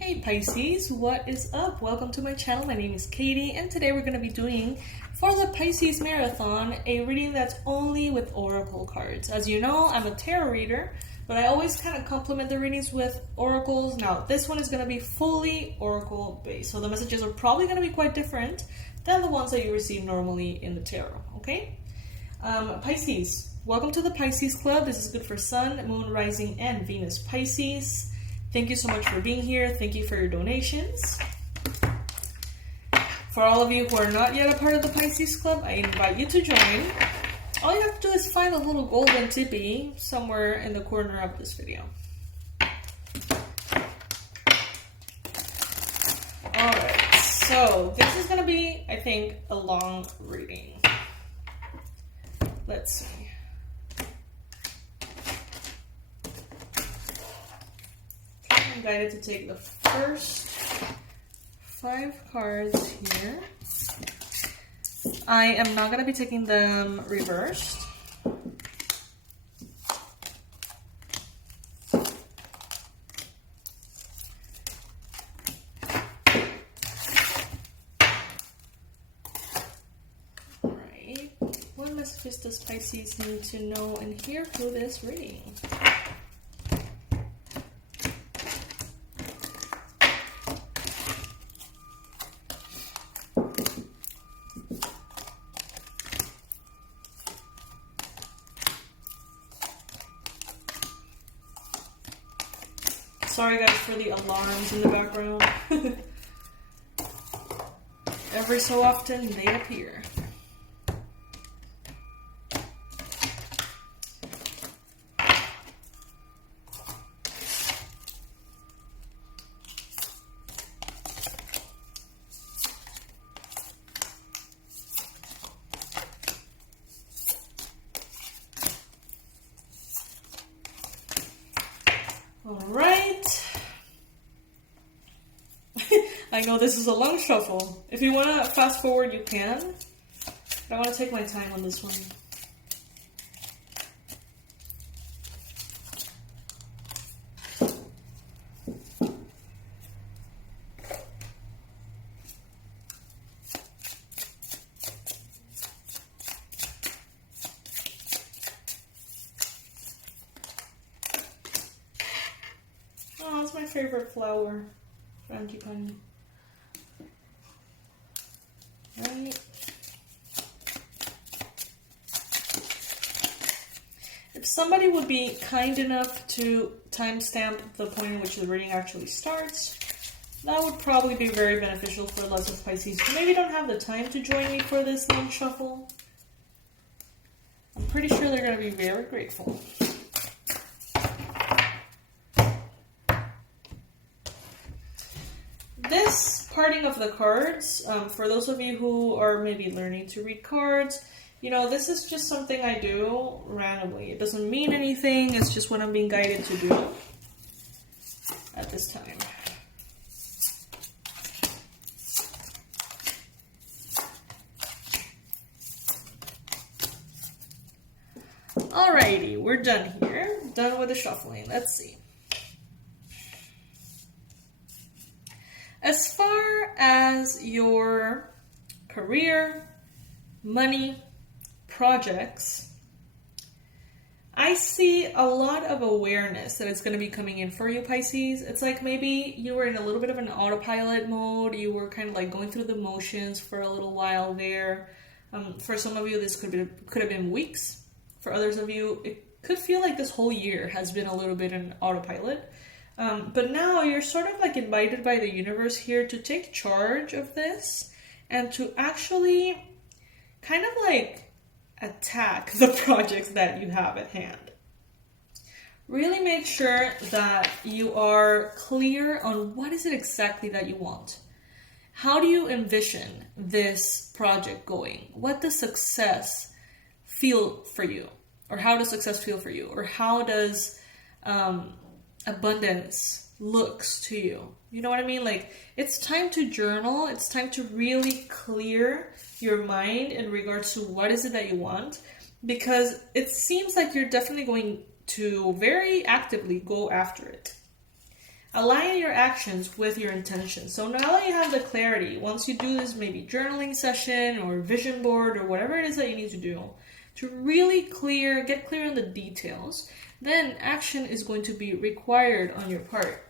Hey Pisces, what is up? Welcome to my channel. My name is Katie, and today we're going to be doing, for the Pisces Marathon, a reading that's only with oracle cards. As you know, I'm a tarot reader, but I always kind of complement the readings with oracles. Now, this one is going to be fully oracle based, so the messages are probably going to be quite different than the ones that you receive normally in the tarot, okay? Pisces, welcome to the Pisces Club. This is good for Sun, Moon, Rising, and Venus Pisces. Thank you so much for being here. Thank you for your donations. For all of you who are not yet a part of the Pisces Club, I invite you to join. All you have to do is find a little golden tippy somewhere in the corner of this video. Alright, so this is going to be, I think, a long reading. Let's see. I'm guided to take the first 5 cards here. I am not going to be taking them reversed. Alright, what messages does Pisces need to know and hear through this reading? Sorry guys for the alarms in the background. Every so often they appear. Alright. I know this is a long shuffle. If you want to fast forward, you can. But I want to take my time on this one. Oh, it's my favorite flower, frangipani. Right. If somebody would be kind enough to timestamp the point in which the reading actually starts, that would probably be very beneficial for lots of Pisces who maybe don't have the time to join me for this long shuffle. I'm pretty sure they're going to be very grateful. This parting of the cards, for those of you who are maybe learning to read cards, you know, this is just something I do randomly. It doesn't mean anything, it's just what I'm being guided to do at this time. Alrighty, we're done here. Done with the shuffling. Let's see. As far as your career, money, projects, I see a lot of awareness that is going to be coming in for you, Pisces. It's like maybe you were in a little bit of an autopilot mode. You were kind of like going through the motions for a little while there. For some of you, this could have been weeks. For others of you, it could feel like this whole year has been a little bit in autopilot. But now you're sort of like invited by the universe here to take charge of this and to actually kind of like attack the projects that you have at hand. Really make sure that you are clear on what is it exactly that you want. How do you envision this project going? What does success feel for you? Or how does success feel for you? Or how does abundance looks to you? You know what I mean? Like, it's time to journal. It's time to really clear your mind in regards to what is it that you want, because it seems like you're definitely going to very actively go after it. Align your actions with your intentions. So now that you have the clarity, once you do this maybe journaling session or vision board or whatever it is that you need to do, to really get clear on the details, then action is going to be required on your part.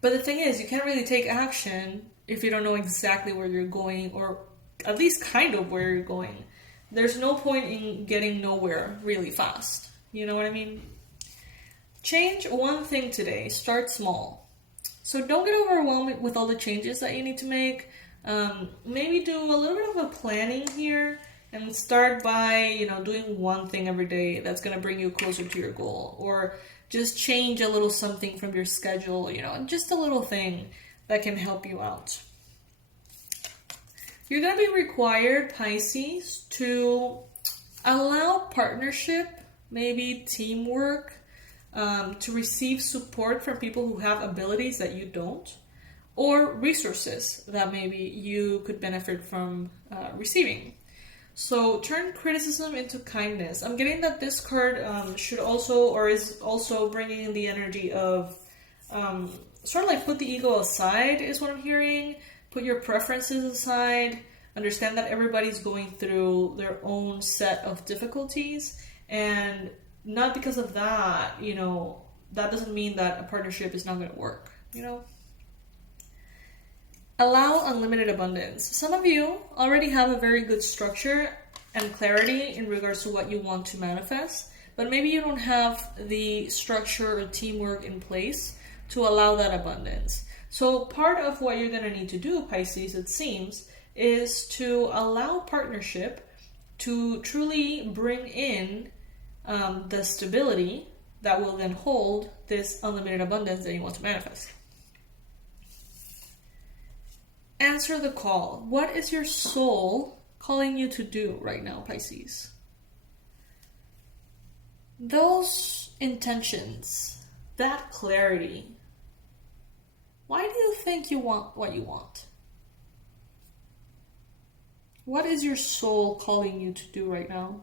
But the thing is, you can't really take action if you don't know exactly where you're going, or at least kind of where you're going. There's no point in getting nowhere really fast. You know what I mean? Change one thing today. Start small. So don't get overwhelmed with all the changes that you need to make. Maybe do a little bit of a planning here and start by, doing one thing every day that's going to bring you closer to your goal. Or just change a little something from your schedule, just a little thing that can help you out. You're going to be required, Pisces, to allow partnership, maybe teamwork, to receive support from people who have abilities that you don't, or resources that maybe you could benefit from receiving. So turn criticism into kindness. I'm getting that this card is also bringing in the energy of sort of like put the ego aside is what I'm hearing. Put your preferences aside. Understand that everybody's going through their own set of difficulties, and not because of that, that doesn't mean that a partnership is not going to work, Allow unlimited abundance. Some of you already have a very good structure and clarity in regards to what you want to manifest, but maybe you don't have the structure or teamwork in place to allow that abundance. So part of what you're going to need to do, Pisces, it seems, is to allow partnership to truly bring in the stability that will then hold this unlimited abundance that you want to manifest. Answer the call. What is your soul calling you to do right now, Pisces? Those intentions, that clarity, why do you think you want what you want? What is your soul calling you to do right now?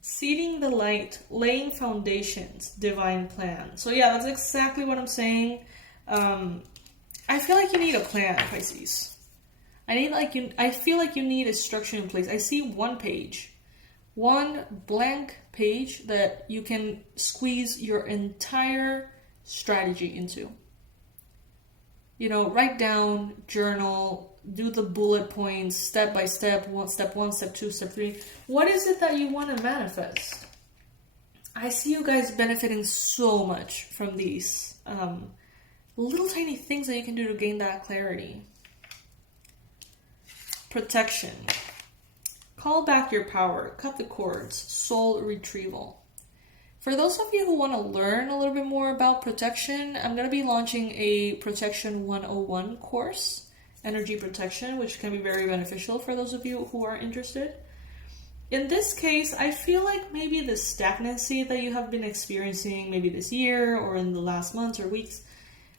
Seeding the light, laying foundations, divine plan. So yeah, that's exactly what I'm saying. I feel like you need a plan, Pisces. I feel like you need a structure in place. I see one blank page that you can squeeze your entire strategy into. Write down, journal, do the bullet points, step by step, step 1, step 2, step 3. What is it that you want to manifest? I see you guys benefiting so much from these little tiny things that you can do to gain that clarity. Protection. Call back your power, cut the cords, soul retrieval. For those of you who want to learn a little bit more about protection, I'm going to be launching a Protection 101 course, Energy Protection, which can be very beneficial for those of you who are interested. In this case, I feel like maybe the stagnancy that you have been experiencing maybe this year or in the last months or weeks,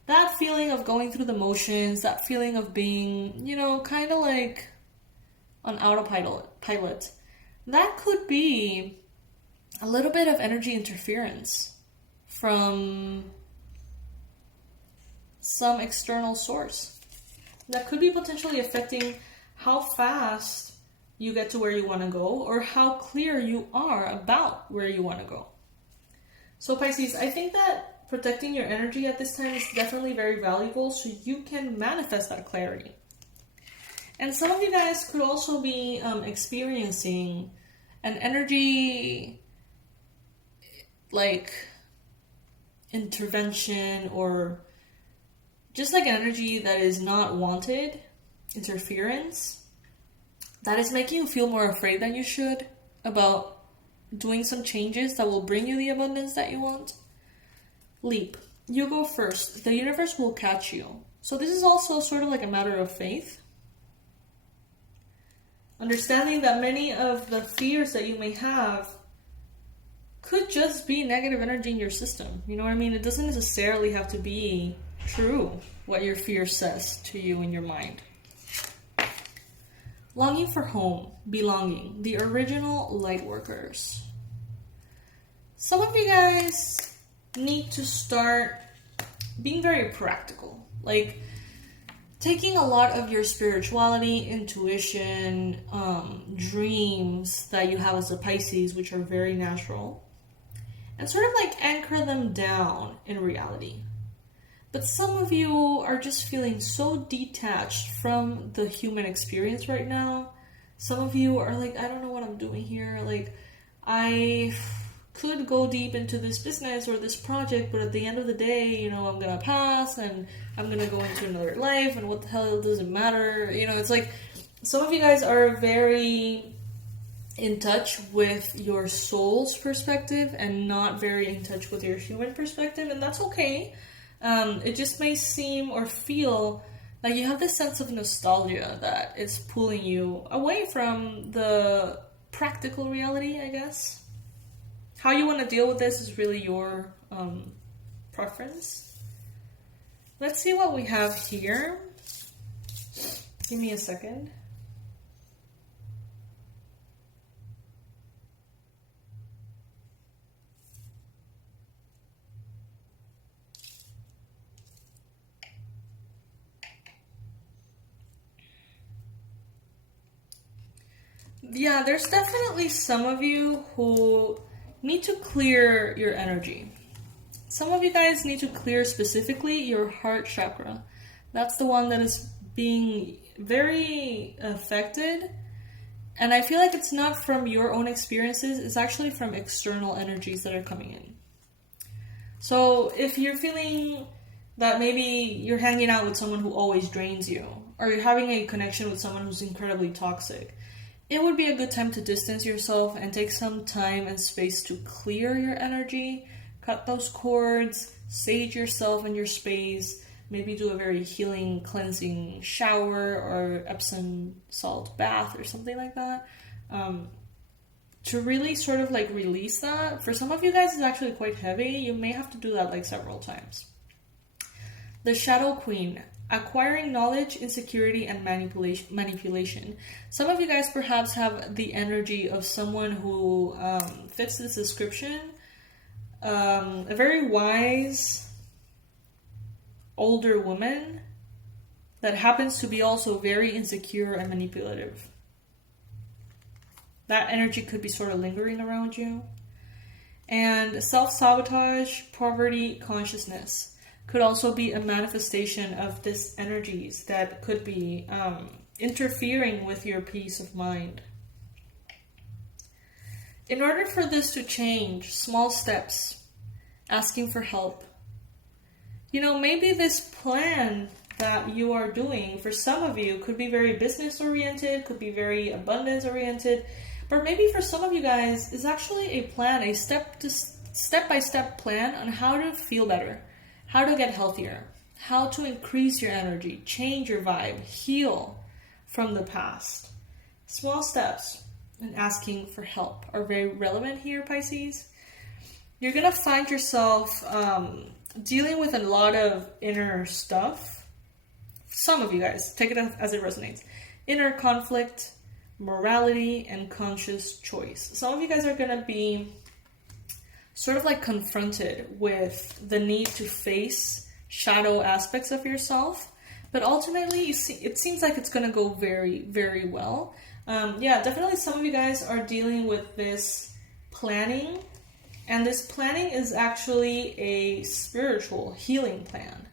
that feeling of going through the motions, that feeling of being, kind of like on autopilot, that could be a little bit of energy interference from some external source that could be potentially affecting how fast you get to where you want to go or how clear you are about where you want to go. So Pisces, I think that protecting your energy at this time is definitely very valuable so you can manifest that clarity. And some of you guys could also be experiencing an energy like intervention or just like an energy that is not wanted, interference, that is making you feel more afraid than you should about doing some changes that will bring you the abundance that you want. Leap. You go first. The universe will catch you. So this is also sort of like a matter of faith. Understanding that many of the fears that you may have could just be negative energy in your system. You know what I mean? It doesn't necessarily have to be true what your fear says to you in your mind. Longing for home, belonging, the original light workers. Some of you guys need to start being very practical. Like, taking a lot of your spirituality, intuition, dreams that you have as a Pisces, which are very natural, and sort of like anchor them down in reality. But some of you are just feeling so detached from the human experience right now. Some of you are like, I don't know what I'm doing here. Like, I could go deep into this business or this project, but at the end of the day, you know, I'm gonna pass and I'm gonna go into another life, and what the hell does it matter? You know, it's like some of you guys are very in touch with your soul's perspective and not very in touch with your human perspective, and that's okay. It just may seem or feel like you have this sense of nostalgia that is pulling you away from the practical reality, I guess. How you want to deal with this is really your preference. Let's see what we have here. Give me a second. Yeah, there's definitely some of you who need to clear your energy. Some of you guys need to clear specifically your heart chakra. That's the one that is being very affected. And I feel like it's not from your own experiences, it's actually from external energies that are coming in. So if you're feeling that maybe you're hanging out with someone who always drains you, or you're having a connection with someone who's incredibly toxic, it would be a good time to distance yourself and take some time and space to clear your energy, cut those cords, sage yourself and your space, maybe do a very healing, cleansing shower or Epsom salt bath or something like that. To really sort of like release that. For some of you guys, it's actually quite heavy. You may have to do that like several times. The Shadow Queen. Acquiring knowledge, insecurity, and manipulation. Some of you guys perhaps have the energy of someone who fits this description. A very wise, older woman that happens to be also very insecure and manipulative. That energy could be sort of lingering around you. And self-sabotage, poverty, consciousness could also be a manifestation of this energies that could be interfering with your peace of mind. In order for this to change, small steps, asking for help. You know, maybe this plan that you are doing for some of you could be very business oriented, could be very abundance oriented, but maybe for some of you guys is actually a plan, a step-by-step plan on how to feel better, how to get healthier, how to increase your energy, change your vibe, heal from the past. Small steps and asking for help are very relevant here, Pisces. You're going to find yourself dealing with a lot of inner stuff. Some of you guys, take it as it resonates. Inner conflict, morality, and conscious choice. Some of you guys are going to be sort of like confronted with the need to face shadow aspects of yourself, but ultimately it seems like it's going to go very, very well. Yeah, definitely some of you guys are dealing with this planning, and this planning is actually a spiritual healing plan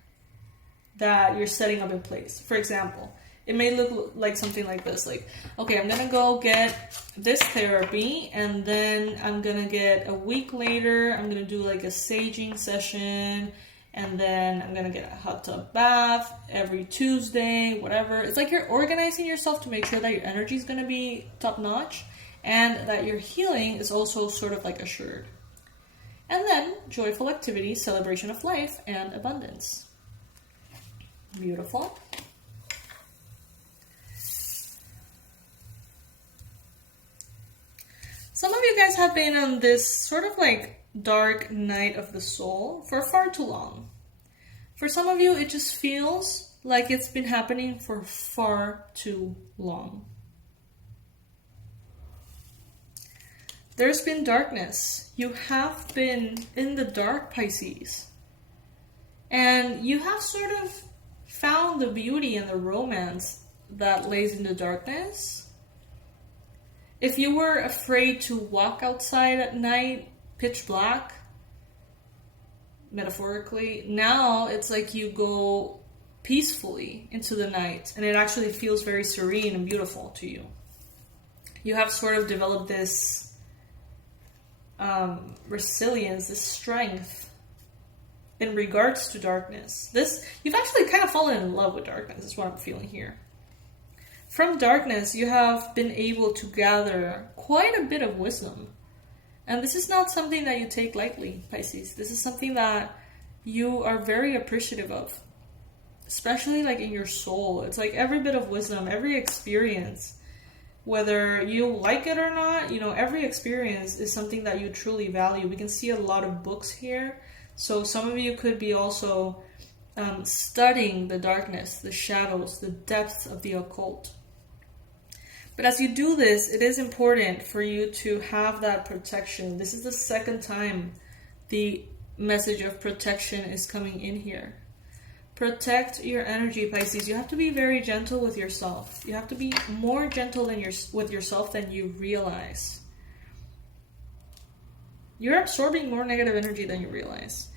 that you're setting up in place. For example, it may look like something like this, like, okay, I'm gonna go get this therapy, and then I'm gonna get a week later, I'm gonna do like a saging session, and then I'm gonna get a hot tub bath every Tuesday, whatever. It's like you're organizing yourself to make sure that your energy is gonna be top notch, and that your healing is also sort of like assured. And then joyful activity, celebration of life, and abundance. Beautiful. Some of you guys have been on this sort of like dark night of the soul for far too long. For some of you, it just feels like it's been happening for far too long. There's been darkness. You have been in the dark, Pisces. And you have sort of found the beauty and the romance that lays in the darkness. If you were afraid to walk outside at night, pitch black, metaphorically, now it's like you go peacefully into the night and it actually feels very serene and beautiful to you. You have sort of developed this resilience, this strength in regards to darkness. You've actually kind of fallen in love with darkness, is what I'm feeling here. From darkness, you have been able to gather quite a bit of wisdom. And this is not something that you take lightly, Pisces. This is something that you are very appreciative of. Especially like in your soul. It's like every bit of wisdom, every experience, whether you like it or not, every experience is something that you truly value. We can see a lot of books here. So some of you could be also studying the darkness, the shadows, the depths of the occult. But as you do this, it is important for you to have that protection. This is the second time the message of protection is coming in here. Protect your energy, Pisces. You have to be very gentle with yourself. You have to be more gentle with yourself than you realize. You're absorbing more negative energy than you realize.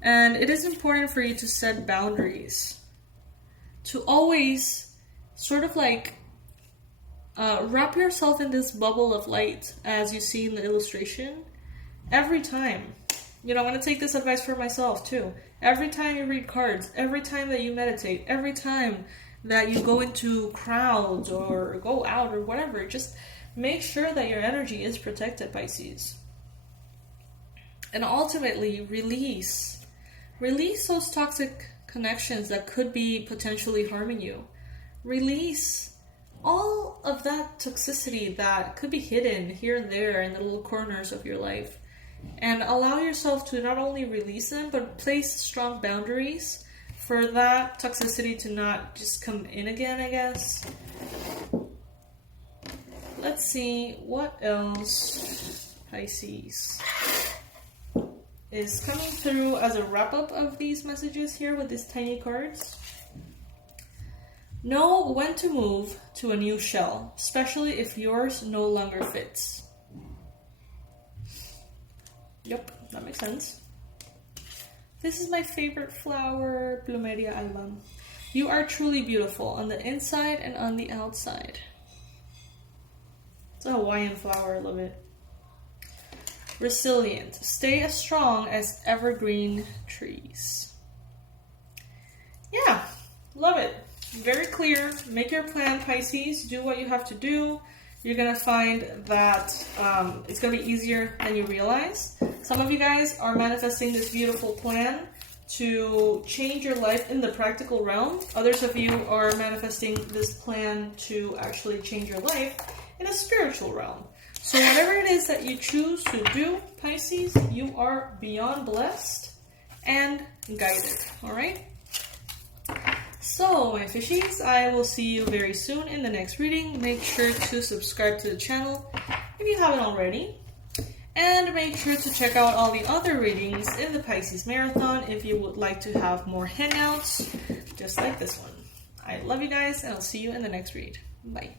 And it is important for you to set boundaries. To always sort of like wrap yourself in this bubble of light, as you see in the illustration, every time. I'm going to take this advice for myself too. Every time you read cards, every time that you meditate, every time that you go into crowds or go out or whatever, just make sure that your energy is protected, Pisces. And ultimately, release those toxic connections that could be potentially harming you. Release all of that toxicity that could be hidden here and there in the little corners of your life. And allow yourself to not only release them, but place strong boundaries for that toxicity to not just come in again, I guess. Let's see what else, Pisces, is coming through as a wrap-up of these messages here with these tiny cards. Know when to move to a new shell, especially if yours no longer fits. Yep, that makes sense. This is my favorite flower, Plumeria album. You are truly beautiful on the inside and on the outside. It's a Hawaiian flower, I love it. Resilient. Stay as strong as evergreen trees. Yeah, love it. Very clear. Make your plan, Pisces. Do what you have to do. You're going to find that it's going to be easier than you realize. Some of you guys are manifesting this beautiful plan to change your life in the practical realm. Others of you are manifesting this plan to actually change your life in a spiritual realm. So whatever it is that you choose to do, Pisces, you are beyond blessed and guided. All right? So, my fishies, I will see you very soon in the next reading. Make sure to subscribe to the channel if you haven't already. And make sure to check out all the other readings in the Pisces Marathon if you would like to have more hangouts, just like this one. I love you guys, and I'll see you in the next read. Bye.